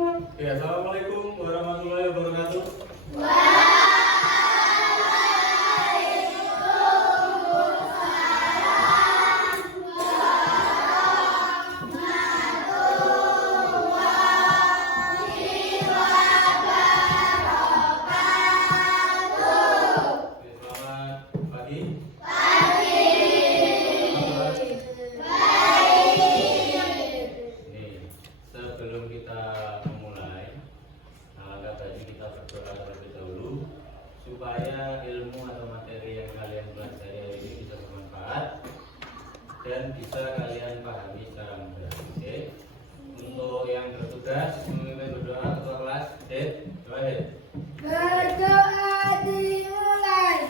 Ya, assalamualaikum warahmatullahi wabarakatuh. Selamat pagi. Nih, sebelum kita memulai, alangkah baiknya kita berdoa terlebih dahulu supaya ilmu atau materi yang kalian pelajari hari ini bisa bermanfaat dan bisa kalian pahami secara mudah. Oke? Untuk yang bertugas memimpin berdoa ketua kelas, go ahead. Berdoa dimulai.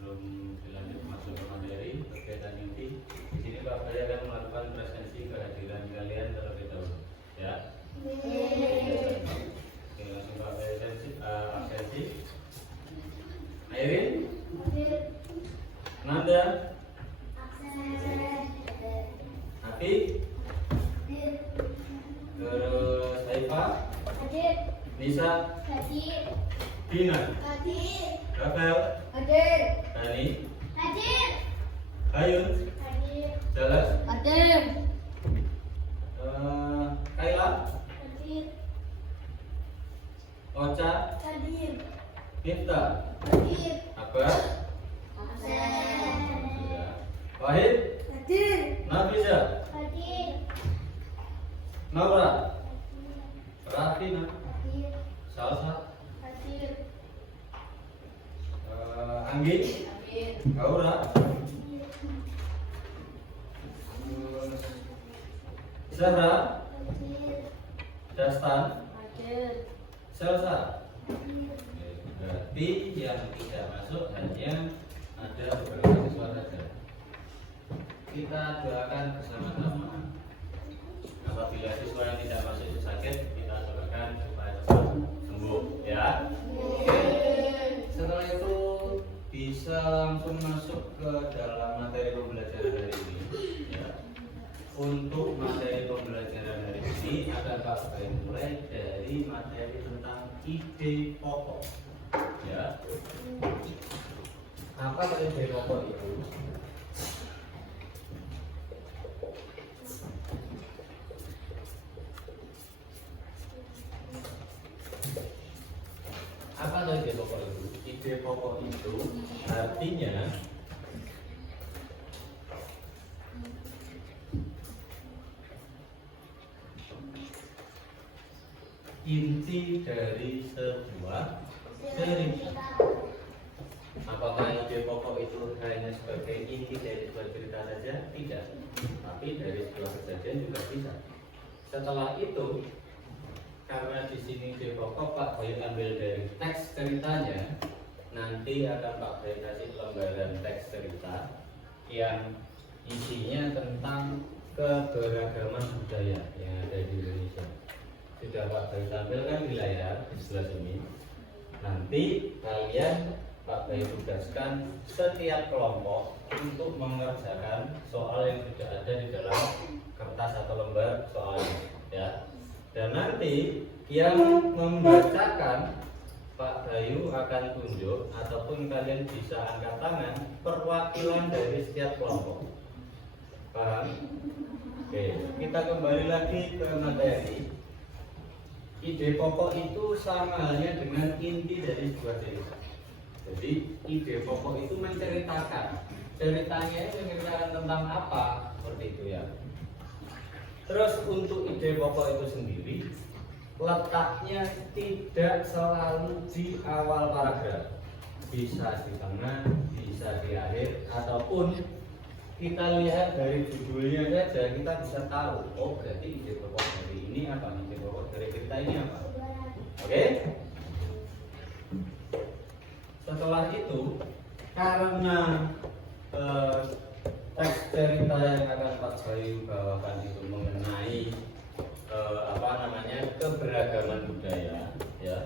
Sebelum dilanjut masuk ke materi kegiatan inti, di sini Pak Bay akan melakukan presensi kehadiran kalian terlebih dahulu, ya. Oke, langsung Pak Bay absensi. Airin, Nanda, Afi, terus Haifa, Nisa, Dina, Rafael, Dani, Ayun, Jalas, Kaila, Ocha, Nifta, Akbar, Wahid, Nafisa, Naura, Rafina, Salsa, Anggi, Gaura, Zahra, Dastan, Selsa. Berarti yang tidak masuk hanya ada beberapa siswa saja. Kita doakan bersama-sama. Apabila siswa yang tidak masuk itu sakit, kita doakan supaya cepat sembuh, ya. Setelah itu bisa langsung masuk ke dalam materi pembelajaran hari ini, ya. Untuk materi pembelajaran hari ini akan Pak Bay mulai dari materi tentang ide pokok, ya. Apa ide pokok itu? Apa ide pokok itu? Ide pokok itu artinya inti dari sebuah cerita. Apakah ide pokok itu hanya sebagai inti dari sebuah cerita saja? Tidak, tapi dari sebuah kejadian juga bisa. Setelah itu, karena di sini ide pokok Pak Bay ambil dari teks ceritanya, nanti akan Pak Bay kasih lembaran teks cerita yang isinya tentang keberagaman budaya yang ada di Indonesia. Sudah Pak Bay tampilkan di layar di sebelah sini. Nanti kalian Pak Bay tugaskan setiap kelompok untuk mengerjakan soal yang sudah ada di dalam kertas atau lembar soalnya, ya. Dan nanti yang membacakan Pak Bayu akan tunjuk ataupun kalian bisa angkat tangan perwakilan dari setiap kelompok. Paham? Oke, kita kembali lagi ke materi. ide pokok itu sama halnya dengan inti dari sebuah cerita. Jadi ide pokok itu menceritakan, ceritanya itu menceritakan tentang apa, seperti itu ya. Terus untuk ide pokok itu sendiri, letaknya tidak selalu di awal paragraf, bisa di tengah, bisa di akhir, ataupun kita lihat dari judulnya saja kita bisa tahu, oh berarti ide pokok dari ini apa, ide pokok dari cerita ini apa. Oke? Setelah itu, karena teks cerita yang akan Pak Bayu bawakan itu mengenai keberagaman budaya, ya.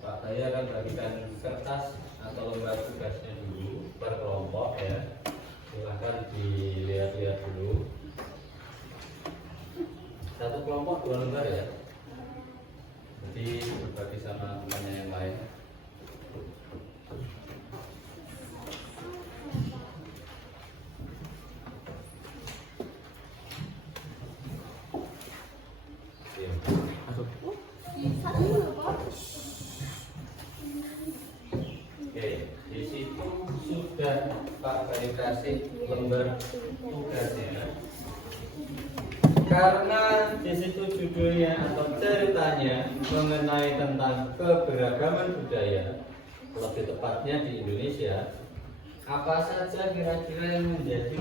Pak Bayu akan bagikan kertas atau lembar tugasnya dulu per kelompok ya. Silahkan dilihat-lihat dulu. Satu kelompok 2 lembar ya. Jadi berbagi sama temannya yang lain. Oke, di situ sudah Pak Bayu kasih lembar tugasnya. Karena di situ judulnya atau ceritanya mengenai tentang keberagaman budaya, lebih tepatnya di Indonesia, apa saja kira-kira yang menjadi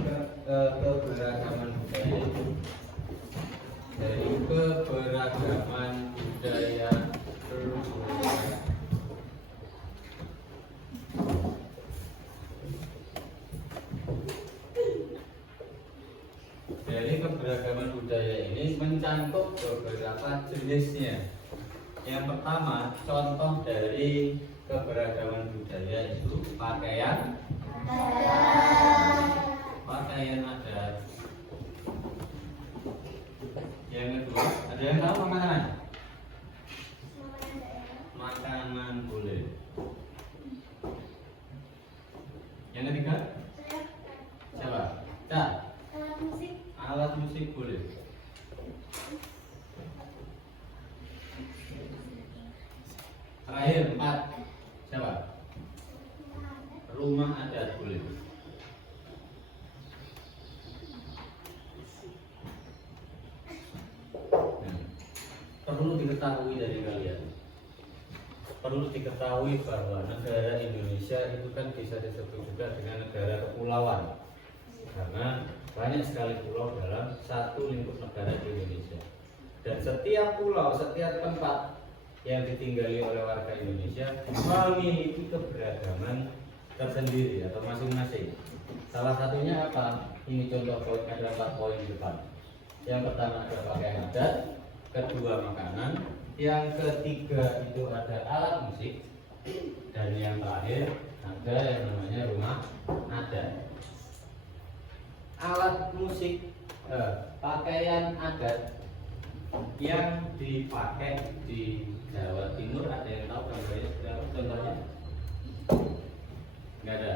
keberagaman budaya itu? Dari keberagaman budaya dari keberagaman budaya ini mencakup beberapa jenisnya. Yang pertama, contoh dari keberagaman budaya itu pakaian adat. Yang kedua, ada yang tahu makanan? Makanan boleh. Yang ketiga, siapa? Cak. Alat musik boleh. Terakhir 4, siapa? Rumah adat boleh. Perlu diketahui dari kalian. Perlu diketahui bahwa negara Indonesia itu kan bisa disebut juga dengan negara kepulauan. Karena banyak sekali pulau dalam satu lingkup negara di Indonesia. Dan setiap pulau, setiap tempat yang ditinggali oleh warga Indonesia memiliki keberagaman tersendiri atau masing-masing. Salah satunya apa? Ini contoh poin, ada 4 poin di depan. Yang pertama ada pakaian adat, kedua makanan, yang ketiga itu ada alat musik, dan yang terakhir ada yang namanya rumah adat. Alat musik, pakaian adat yang dipakai di Jawa Timur, ada yang tahu gambarnya berapa contohnya? Enggak ada.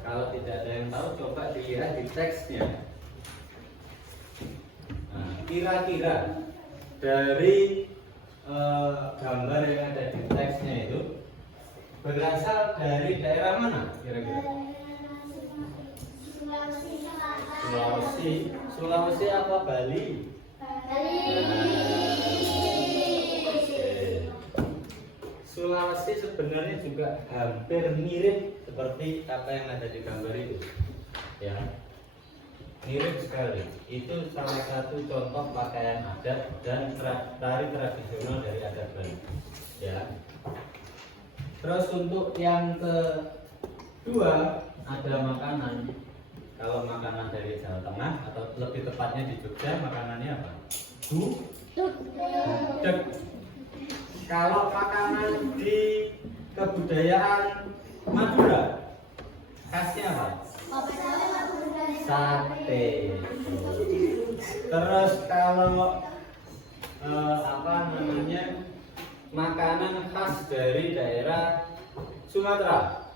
Kalau tidak ada yang tahu, coba dilihat di teksnya. Nah, kira-kira dari gambar yang ada di teksnya itu berasal dari daerah mana kira-kira? Sulawesi apa Bali? Sulawesi sebenarnya juga hampir mirip seperti apa yang ada di gambar itu, ya, mirip sekali. Itu salah satu contoh pakaian adat dan tari tradisional dari adat Bali, ya. Terus untuk yang kedua ada makanan. Kalau makanan dari Jawa Tengah atau lebih tepatnya di Jogja, makanannya apa? Gudeg. Kalau makanan di kebudayaan Madura, khasnya apa? Sate. Terus kalau makanan khas dari daerah Sumatera,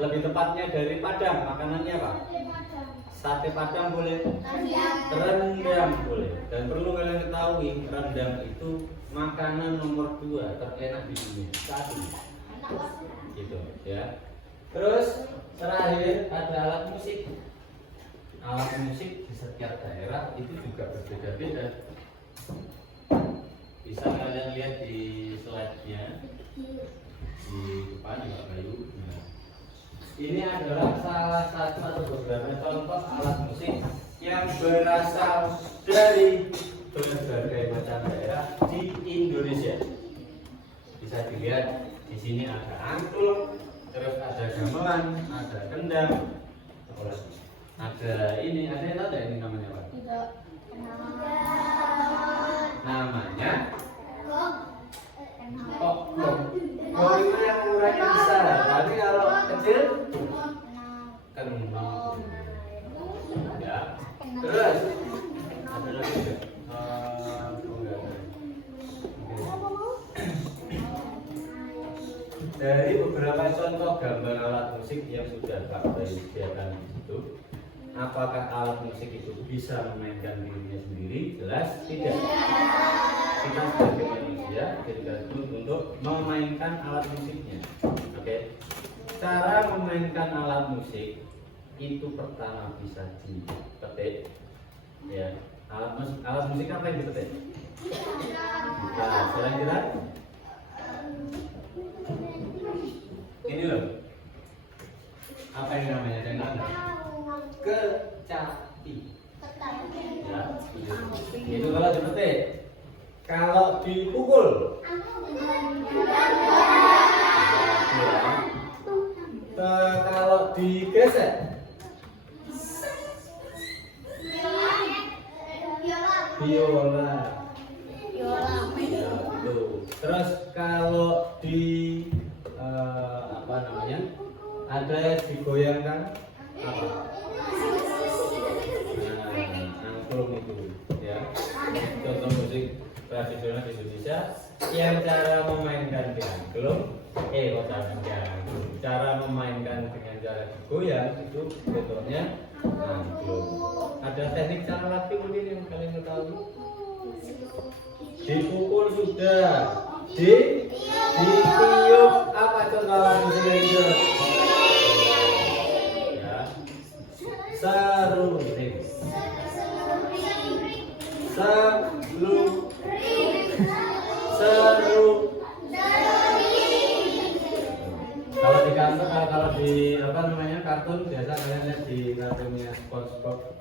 lebih tepatnya dari Padang, makanannya apa? Sate Padang boleh, rendang boleh. Dan perlu kalian ketahui ketahui rendang itu makanan nomor 2 terenak di dunia saat ini. Gitu ya. Terus terakhir ada alat musik. Alat musik di setiap daerah itu juga berbeda-beda. Bisa kalian lihat di slide-nya di depan ya Bayu. Nah, ini adalah salah satu atau beberapa contoh alat musik yang berasal dari berbagai macam daerah di Indonesia. Bisa dilihat di sini ada angklung, terus ada gamelan, ada kendang, ada ini, ada yang tahu nggak ini namanya apa? Namanya kok itu yang ukurannya besar, tapi kalau kecil kenal. Ya, terus ada lagi nggak? Dari beberapa contoh gambar alat musik yang sudah Pak Bayu sediakan itu, apakah alat musik itu bisa memainkan dirinya sendiri? Jelas tidak. Kita sebagai manusia dituntut untuk memainkan alat musiknya. Oke. Cara memainkan alat musik itu pertama bisa dipetik. Ya. Alat musik apa yang dipetik? Nah, kira-kira ini loh. Apa ini namanya? Jangan kecapi. Ya, itu kalau dipetik. Kalau dipukul, kalau digesek, biola. Terus kalau di apa namanya? Ada digoyangkan apa? Angklung itu ya. Contoh musik tradisional di Indonesia yang cara memainkan di angklung, cara memainkan dengan cara digoyang itu contohnya angklung. Ada teknik cara lagi mungkin yang kalian ketahui? Dipukul sudah, ditiup apa contoh alat musik yang itu? Ya, seruling, seru. Kalau di kantor, kalau di apa namanya kartun biasa kalian lihat di kartunnya SpongeBob.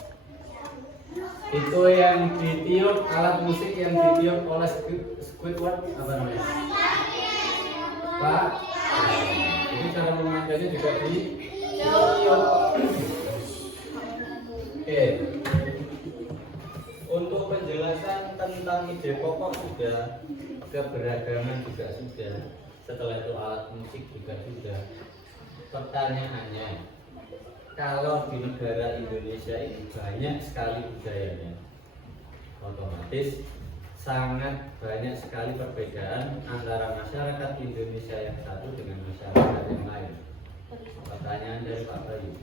Itu yang ditiup, alat musik yang ditiup oleh Squidward apa namanya? Pak. Ini cara memainkannya juga ditiup. Oke. Untuk penjelasan tentang ide pokok sudah, keberagaman juga sudah, setelah itu alat musik juga sudah. Pertanyaannya, kalau di negara Indonesia ini banyak sekali budayanya, otomatis sangat banyak sekali perbedaan antara masyarakat Indonesia yang satu dengan masyarakat yang lain. Pertanyaan dari Pak Bayu,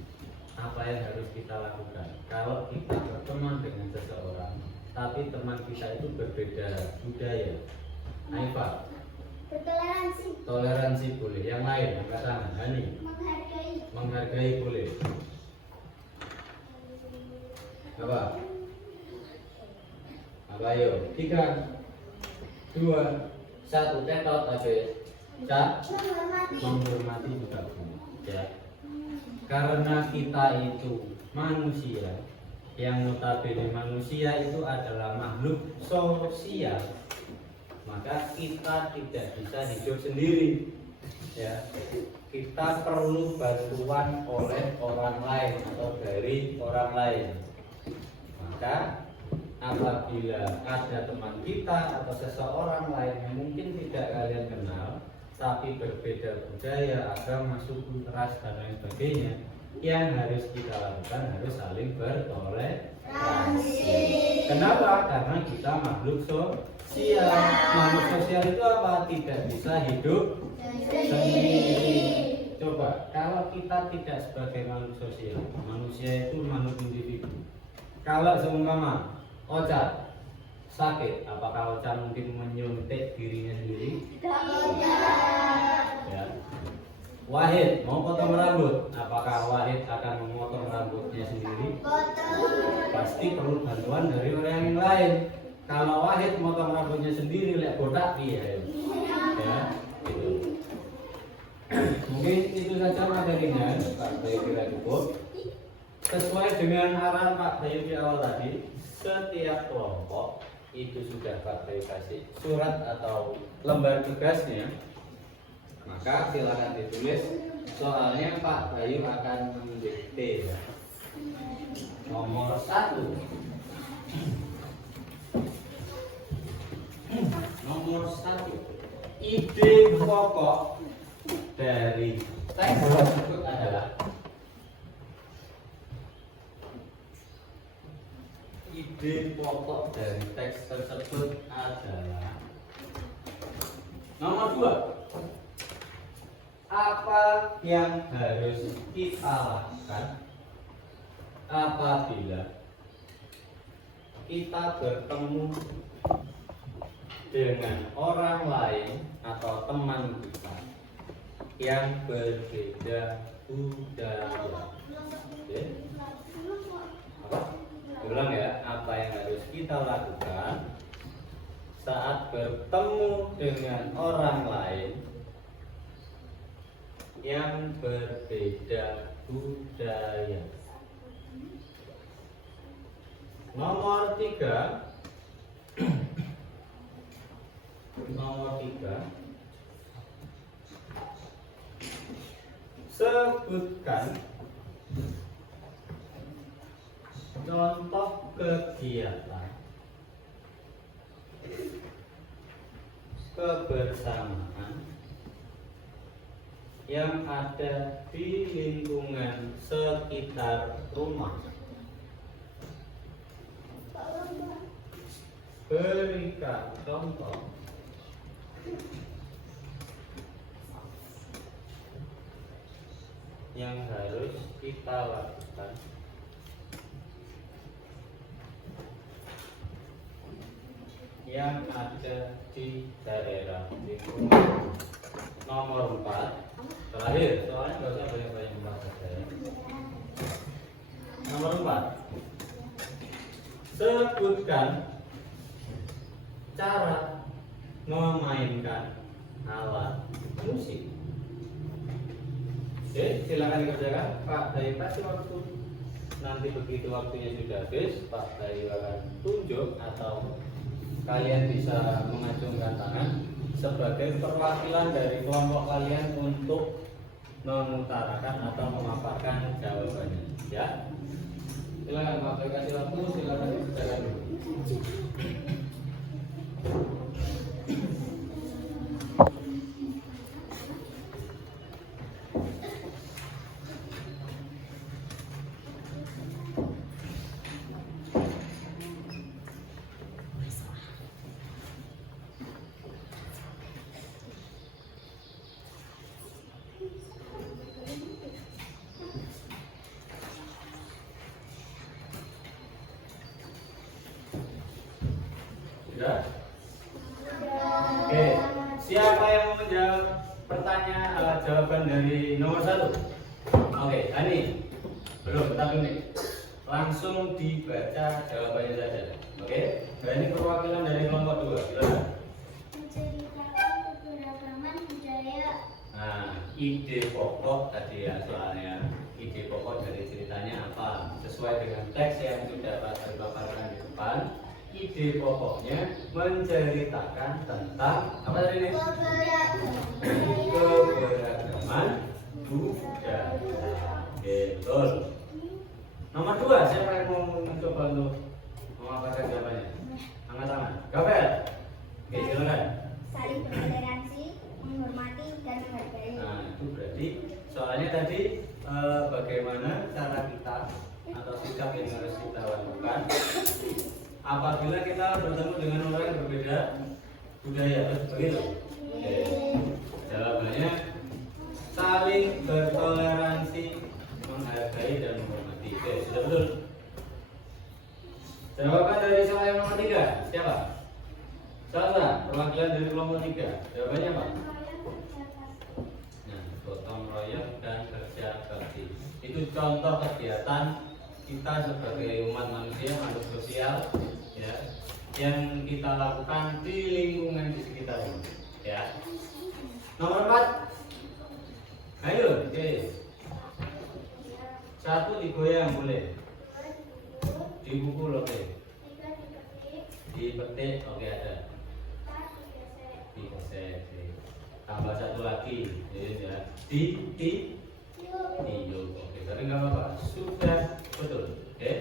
apa yang harus kita lakukan kalau kita berteman dengan seseorang tapi teman kita itu berbeda budaya? Ayo Pak. Toleransi boleh. Yang lain angkat tangan. Hani. Menghargai boleh. Apa? Apa yo? 3, 2, 1. Tetot habis. Menghormati juga boleh. Ya. Karena kita itu manusia, yang notabene manusia itu adalah makhluk sosial, maka kita tidak bisa hidup sendiri. Ya, kita perlu bantuan oleh orang lain atau dari orang lain. Maka apabila ada teman kita atau seseorang lain yang mungkin tidak kalian kenal, tapi berbeda budaya, agama, suku, ras, dan lain sebagainya, yang harus kita lakukan harus saling bertoleransi. Kenapa? Karena kita makhluk sosial. Makhluk sosial itu apa? Tidak bisa hidup sendiri. Coba, kalau kita tidak sebagai makhluk sosial, manusia itu makhluk individu. Kalau seumpama Ocha sakit. Apakah Ocha mungkin menyuntik dirinya sendiri? Ya. Wahid mau potong rambut. Apakah Wahid akan memotong rambutnya sendiri? Pasti perlu bantuan dari orang yang lain. Kalau Wahid memotong rambutnya sendiri, lihat botak iya. Ya, gitu. Mungkin itu saja materinya, Pak Bayu kira cukup. Sesuai dengan arahan Pak Bayu di awal tadi, setiap kelompok itu sudah Pak Bayu kasih surat atau lembar tugasnya. Maka silakan ditulis. Soalnya Pak Bayu akan mendikte ya. Nomor 1. Nomor 1. Ide pokok dari teks tersebut adalah nomor 2. Apa yang harus kita lakukan apabila kita bertemu dengan orang lain atau teman kita yang berbeda budaya? Oke. Apa? Ulang ya, apa yang harus kita lakukan saat bertemu dengan orang lain yang berbeda budaya? Nomor 3. Nomor 3. Sebutkan contoh kegiatan kebersamaan yang ada di lingkungan sekitar rumah. Berikan contoh yang harus kita lakukan yang ada di daerah lingkungan. Nomor 4 terakhir, soalnya nggak usah banyak-banyak membahas saya. Nomor 4, sebutkan cara memainkan alat musik. Oke, silakan dikerjakan. Pak Bayu kasih waktu. Nanti begitu waktunya sudah habis, Pak Bayu akan tunjuk atau kalian bisa mengacungkan tangan sebagai perwakilan dari kelompok kalian untuk mengutarakan atau memaparkan jawabannya. Ya, silakan Pak Bayu kasih waktu. Silakan dikerjakan dulu. Sudah? Oke, siapa yang mau menjawab pertanyaan jawaban dari nomor 1? Oke, Ani. Belum, tapi nih. Langsung dibaca jawabannya saja. Oke, ini perwakilan dari kelompok 2. Silakan. Menceritakan keberagaman budaya. Nah, ide pokok tadi ya soalnya. Ide pokok dari ceritanya apa? Sesuai dengan teks yang sudah Pak paparkan di depan. Ide pokoknya menceritakan tentang apa tadi ini? Keberagaman budaya. Betul. Nomor 2, siapa yang mau mencoba untuk memaparkan jawabannya? Angkat tangan. Gabriel. Oke, silakan. Saling bertoleransi, menghormati dan menghargai. Nah, itu berarti soalnya tadi bagaimana cara kita atau sikap yang harus kita lakukan apabila kita bertemu dengan orang yang berbeda budaya, begitu? Oke. Jawabannya saling bertoleransi, menghargai dan menghormati. Oke, sudah betul. Jawaban dari soal yang nomor 3 siapa? Sandra, perwakilan dari kelompok 3. Jawabannya apa? Nah, gotong royong dan kerja bakti. Itu contoh kegiatan kita sebagai umat manusia, makhluk sosial, ya, yang kita lakukan di lingkungan di sekitar ini, ya. Nomor 4. Ayo, oke. 1 digoyang boleh. Dipukul oke. Dipetik oke ada. Digesek. Tambah 1 lagi, ya. Tiup oke. Tapi nggak apa-apa. Sudah betul, oke.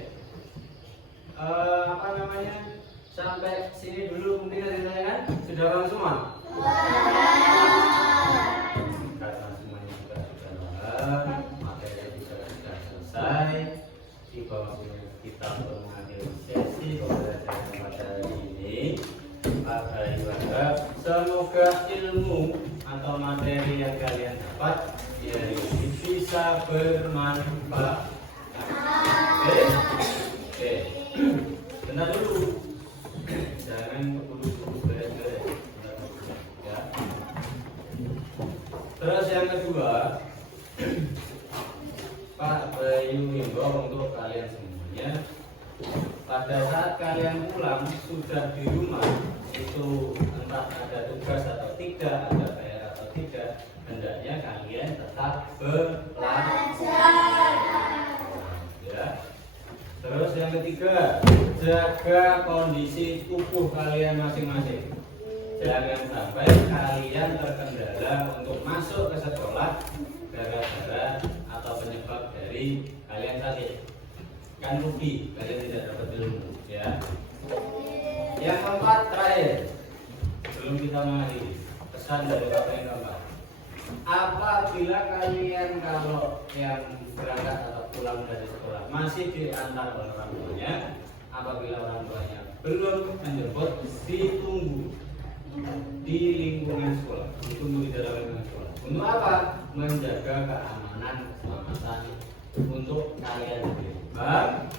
Apa namanya? Sampai sini dulu mungkin ada yang tanyakan? Sudah paham semua? Karena semuanya juga sudah paham, materi juga sudah selesai. Di bawah sini kita mengakhiri sesi pembelajaran pada hari ini. Pak Bayu harap semoga ilmu atau materi yang kalian dapat ya ini bisa bermanfaat. Oke. Bentar dulu. Jangan keburu-buru beres-beres. Ya. Terus yang kedua, Pak Bayu himbau untuk kalian semuanya, pada saat kalian pulang sudah di rumah itu entah ada tugas atau tidak, ada PR atau tidak, hendaknya kalian tetap belajar. Ya. Terus yang ketiga, jaga kondisi tubuh kalian masing-masing. Jangan sampai kalian terkendala untuk masuk ke sekolah gara-gara atau penyebab dari kalian sakit. Kan rugi, kalian tidak dapat ilmu, ya. Yang keempat terakhir, sebelum kita mengakhiri, pesan dari Bapak yang keempat. Apabila kalian kalau yang berangkat atau pulang dari sekolah masih diantar oleh orang tuanya, apabila orang tuanya belum menjemput, ditunggu di lingkungan sekolah, ditunggu di dalam lingkungan sekolah. Untuk apa? Menjaga keamanan, keselamatan untuk kalian sendiri. Bang?